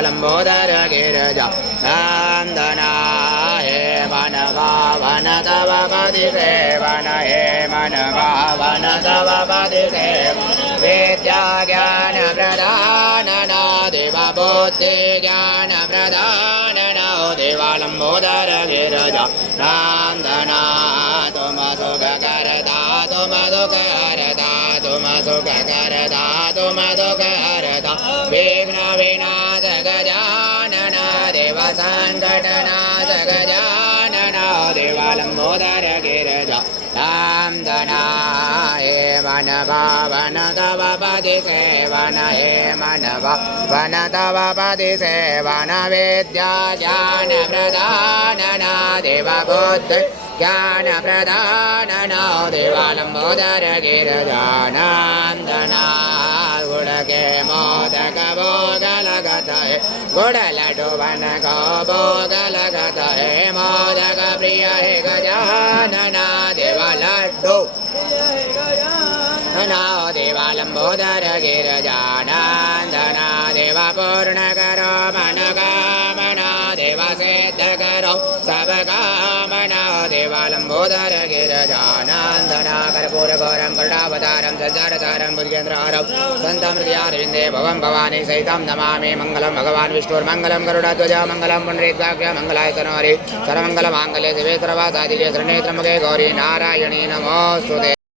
देवालंबोदर गिरजा नंदना हे मन भावन तव पदि सेवन हे मन भावन तव पदि सेवन विद्या ज्ञान प्रदान देव बुद्धि ज्ञान प्रदान देवालंबोदर गिरजा नंदना तुम सुख करता तुम दुख हरता तुम सुख करता तुम दुख हरता विघ्न विनाश गजानन देव संकटनाश गजानन देवालंबोदर गिरजा नंदना हे मन भावन तव पदि सेवन हे मन भावन तव पदि सेवन विद्या ज्ञान प्रदान देव बुद्धि ज्ञान प्रदान देवालंबोदर गिरजा नंदना गुड़ के मोदक भोग लगत है गुड़ लड्डू बन को भोग लगत है मोदक प्रिय है गजानना देवा लड्डू देवालंबोदर गिरजा नंदना देवा पूर्ण करो मन कामना देवा सिद्ध करो सब कामना देवालंबोदर गिरजा नंदना कर्पूर गौरम करुणावतारम संसारसारम भुजगेन्द्रहारम संतमृत्यारविंदे भवं भवानी सहितं नमामि मंगलम भगवान विष्णुर्मंगलम गरुड़ध्वज मंगलम पुंडरीकाक्ष मंगलाय तनोहरि सर्वमंगल मांगल्ये शिवे सर्वासाधिके शरण्ये त्र्यंबके गौरी नारायणी नमोस्तुते।